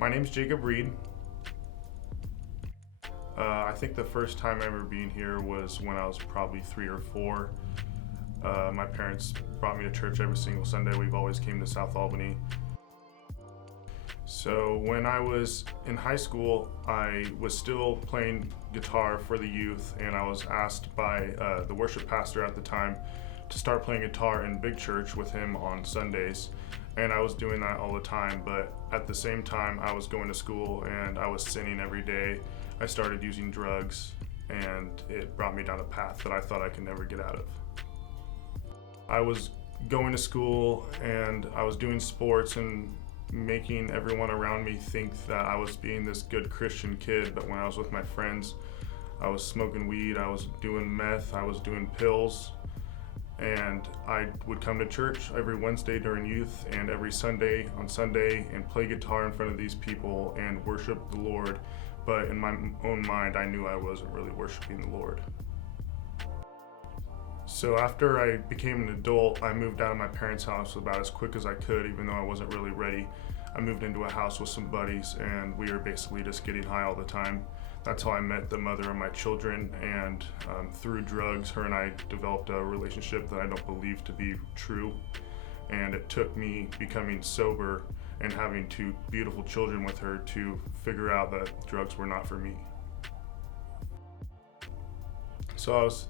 My name's Jacob Reed. I think the first time ever being here was when I was probably 3 or 4. My parents brought me to church every single Sunday. We've always came to South Albany. So when I was in high school, I was still playing guitar for the youth, and I was asked by the worship pastor at the time to start playing guitar in big church with him on Sundays. And I was doing that all the time, but at the same time I was going to school and I was sinning every day. I started using drugs, and it brought me down a path that I thought I could never get out of. I was going to school and I was doing sports and making everyone around me think that I was being this good Christian kid, but when I was with my friends, I was smoking weed, I was doing meth, I was doing pills, and I would come to church every Wednesday during youth and every Sunday on Sunday and play guitar in front of these people and worship the Lord, but in my own mind I knew I wasn't really worshiping the Lord. So after I became an adult, I moved out of my parents' house about as quick as I could, even though I wasn't really ready. I moved into a house with some buddies, and we were basically just getting high all the time. That's how I met the mother of my children, and through drugs, her and I developed a relationship that I don't believe to be true. And it took me becoming sober and having 2 beautiful children with her to figure out that drugs were not for me. So I was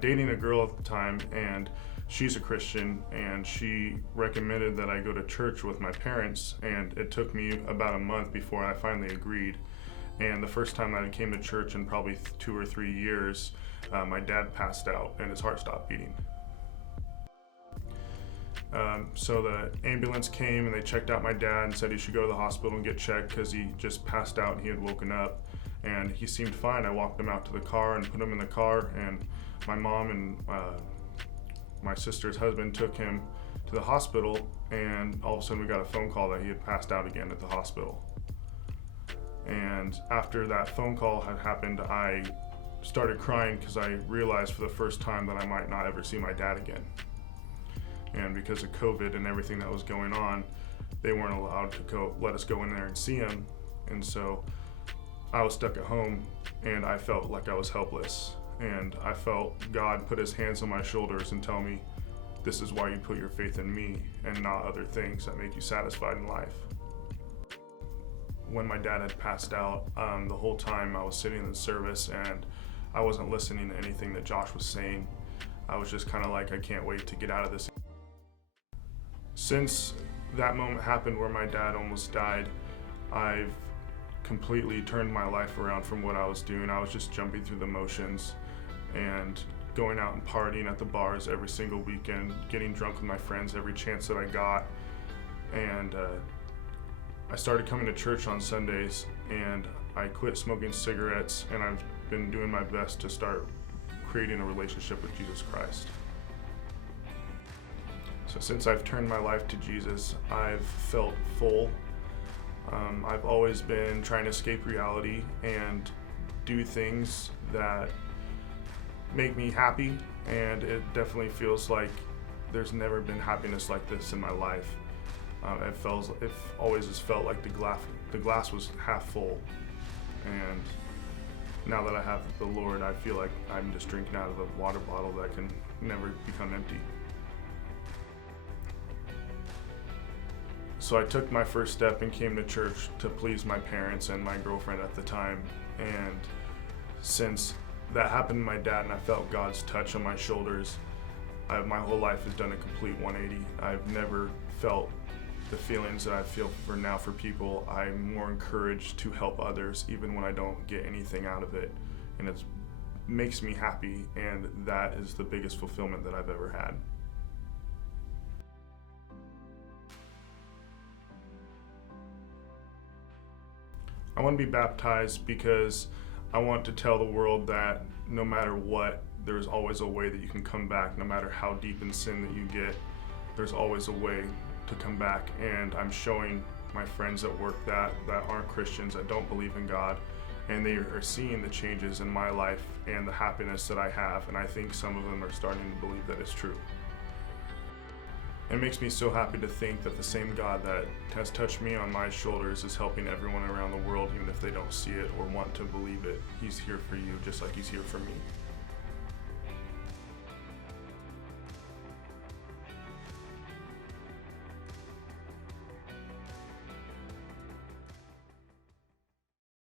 dating a girl at the time, and she's a Christian, and she recommended that I go to church with my parents, and it took me about a month before I finally agreed. And the first time I came to church in probably 2 or 3 years, my dad passed out and his heart stopped beating. So the ambulance came and they checked out my dad and said he should go to the hospital and get checked because he just passed out and he had woken up. And he seemed fine. I walked him out to the car and put him in the car, and my mom and my sister's husband took him to the hospital, and all of a sudden we got a phone call that he had passed out again at the hospital. And after that phone call had happened, I started crying because I realized for the first time that I might not ever see my dad again. And because of COVID and everything that was going on, they weren't allowed to let us go in there and see him. And so I was stuck at home, and I felt like I was helpless. And I felt God put his hands on my shoulders and tell me, this is why you put your faith in me and not other things that make you satisfied in life. When my dad had passed out, the whole time I was sitting in the service and I wasn't listening to anything that Josh was saying. I was just kind of like, I can't wait to get out of this. Since that moment happened where my dad almost died, I've completely turned my life around from what I was doing. I was just jumping through the motions and going out and partying at the bars every single weekend, getting drunk with my friends every chance that I got. And I started coming to church on Sundays, and I quit smoking cigarettes, and I've been doing my best to start creating a relationship with Jesus Christ. So since I've turned my life to Jesus, I've felt full. I've always been trying to escape reality and do things that make me happy, and it definitely feels like there's never been happiness like this in my life. It always has felt like the glass was half full, and now that I have the Lord, I feel like I'm just drinking out of a water bottle that can never become empty. So I took my first step and came to church to please my parents and my girlfriend at the time. And since that happened to my dad and I felt God's touch on my shoulders, my whole life has done a complete 180. I've never felt the feelings that I feel for people. I'm more encouraged to help others even when I don't get anything out of it. And it makes me happy, and that is the biggest fulfillment that I've ever had. I want to be baptized because I want to tell the world that no matter what, there's always a way that you can come back. No matter how deep in sin that you get, there's always a way to come back. And I'm showing my friends at work that aren't Christians, that don't believe in God, and they are seeing the changes in my life and the happiness that I have. And I think some of them are starting to believe that it's true. It makes me so happy to think that the same God that has touched me on my shoulders is helping everyone around the world, even if they don't see it or want to believe it. He's here for you just like he's here for me.